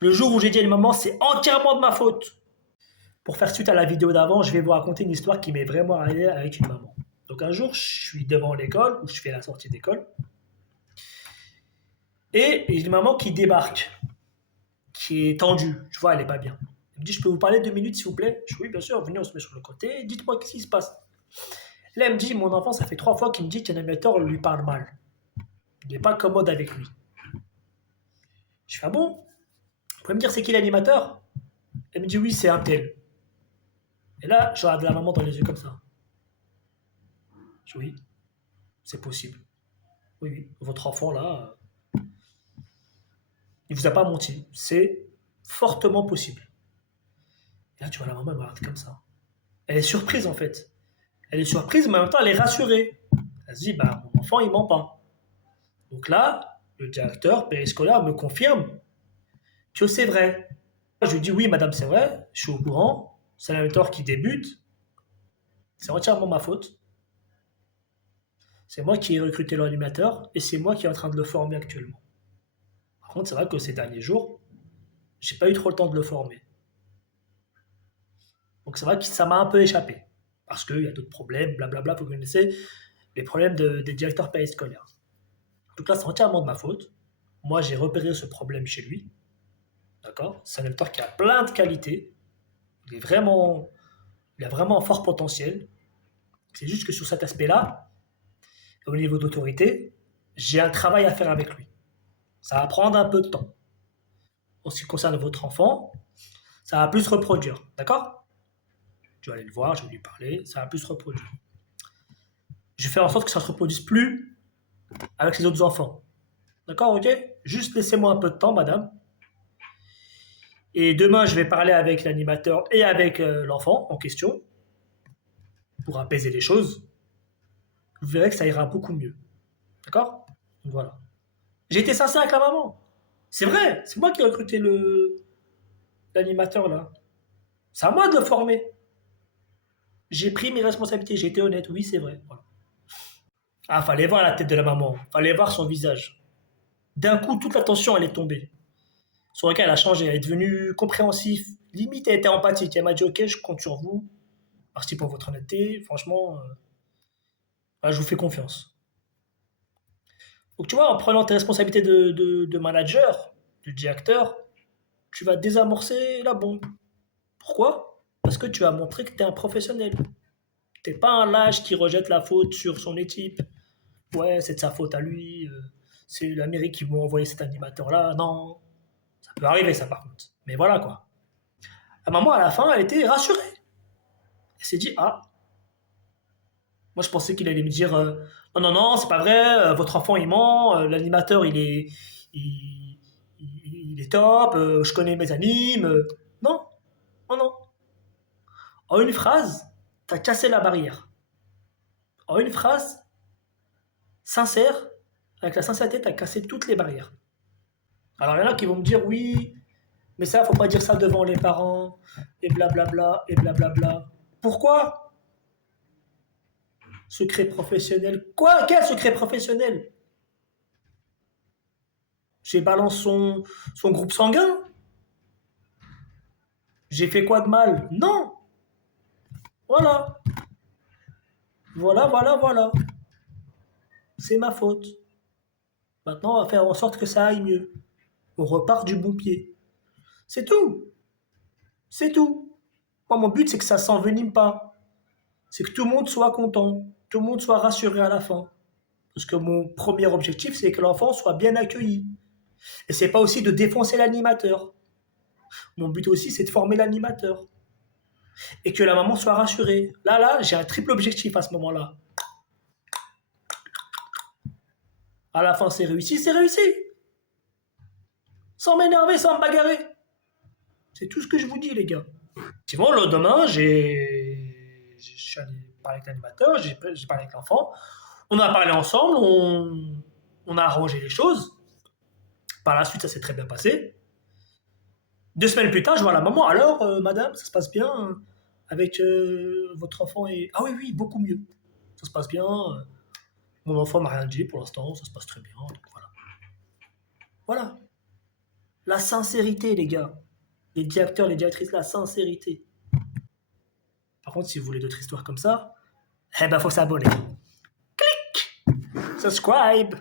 Le jour où j'ai dit à une maman, c'est entièrement de ma faute. Pour faire suite à la vidéo d'avant, je vais vous raconter une histoire qui m'est vraiment arrivée avec une maman. Donc un jour, je suis devant l'école, où je fais la sortie d'école, et il y a une maman qui débarque, qui est tendue, tu vois, elle est pas bien. Elle me dit, je peux vous parler 2 minutes, s'il vous plaît? Je dis, oui, bien sûr, venez, on se met sur le côté, dites-moi qu'est-ce qui se passe. Là, elle me dit, mon enfant, ça fait 3 fois qu'il me dit qu'un animateur lui parle mal. Il n'est pas commode avec lui. Je fais, ah bon? Vous pouvez me dire c'est qui l'animateur? Elle me dit, oui, c'est un tel. Et là, je regarde la maman dans les yeux comme ça. Je dis, oui, c'est possible. Oui, oui, votre enfant là, il vous a pas menti. C'est fortement possible. Et là, tu vois, la maman, elle me regarde comme ça. Elle est surprise en fait. Elle est surprise, mais en même temps, elle est rassurée. Elle se dit, bah, mon enfant, il ment pas. Donc là, le directeur périscolaire me confirme que c'est vrai. Je lui dis, oui, madame, c'est vrai, je suis au courant. C'est l'animateur qui débute. C'est entièrement ma faute. C'est moi qui ai recruté l'animateur et c'est moi qui est en train de le former actuellement. Par contre, c'est vrai que ces derniers jours, j'ai pas eu trop le temps de le former. Donc c'est vrai que ça m'a un peu échappé. Parce qu'il y a d'autres problèmes, blablabla, vous connaissez les problèmes des directeurs périscolaires. En tout cas, c'est entièrement de ma faute. Moi, j'ai repéré ce problème chez lui. D'accord. C'est un acteur qui a plein de qualités. Il est vraiment, il a vraiment un fort potentiel. C'est juste que sur cet aspect-là, au niveau d'autorité, j'ai un travail à faire avec lui. Ça va prendre un peu de temps. En ce qui concerne votre enfant, ça va plus se reproduire. D'accord. Je vais aller le voir, je vais lui parler, ça va plus se reproduire. Je vais faire en sorte que ça ne se reproduise plus avec les autres enfants. D'accord, ok? Juste laissez-moi un peu de temps, madame. Et demain, je vais parler avec l'animateur et avec l'enfant en question pour apaiser les choses. Vous verrez que ça ira beaucoup mieux. D'accord? Donc voilà. J'ai été sincère avec la maman. C'est vrai, c'est moi qui ai recruté l'animateur là. C'est à moi de le former. J'ai pris mes responsabilités, j'ai été honnête, oui, c'est vrai. Voilà. Ah, fallait voir la tête de la maman, fallait voir son visage. D'un coup, toute la tension, elle est tombée. Son regard, elle a changé, elle est devenue compréhensif. Limite, elle était empathique. Elle m'a dit, ok, je compte sur vous. Merci pour votre honnêteté. Franchement, ah, je vous fais confiance. Donc, tu vois, en prenant tes responsabilités de manager, de directeur, tu vas désamorcer la bombe. Pourquoi? Parce que tu as montré que tu es un professionnel. Tu n'es pas un lâche qui rejette la faute sur son équipe. Ouais, c'est de sa faute à lui. C'est l'Amérique qui m'a envoyé cet animateur-là. Non, ça peut arriver, ça, par contre. Mais voilà, quoi. La maman, à la fin, elle était rassurée. Elle s'est dit, ah, moi, je pensais qu'il allait me dire, non, non, non, c'est pas vrai, votre enfant, il ment, l'animateur, il est top, je connais mes animes. Non, non, non. En une phrase, t'as cassé la barrière. En une phrase, sincère, avec la sincérité, t'as cassé toutes les barrières. Alors, il y en a qui vont me dire, oui, mais ça, faut pas dire ça devant les parents, et blablabla, et blablabla. Pourquoi? Secret professionnel. Quoi? Quel secret professionnel? J'ai balancé son groupe sanguin? J'ai fait quoi de mal? Non. Voilà. Voilà, voilà, voilà. C'est ma faute. Maintenant, on va faire en sorte que ça aille mieux. On repart du bon pied. C'est tout. C'est tout. Moi, mon but, c'est que ça s'envenime pas. C'est que tout le monde soit content. Tout le monde soit rassuré à la fin. Parce que mon premier objectif, c'est que l'enfant soit bien accueilli. Et c'est pas aussi de défoncer l'animateur. Mon but aussi, c'est de former l'animateur. Et que la maman soit rassurée. Là, j'ai un triple objectif à ce moment-là. À la fin, c'est réussi, c'est réussi. Sans m'énerver, sans me bagarrer. C'est tout ce que je vous dis, les gars. Effectivement, le lendemain, je suis allé parler avec l'animateur, j'ai parlé avec l'enfant. On a parlé ensemble, on a arrangé les choses. Par la suite, ça s'est très bien passé. 2 semaines plus tard, je vois la maman. Alors, madame, ça se passe bien avec votre enfant et... Ah oui, oui, beaucoup mieux. Ça se passe bien. Mon enfant m'a rien dit pour l'instant, ça se passe très bien. Donc voilà. Voilà. La sincérité, les gars. Les directeurs, les directrices, la sincérité. Par contre, si vous voulez d'autres histoires comme ça, eh ben faut s'abonner. Subscribe.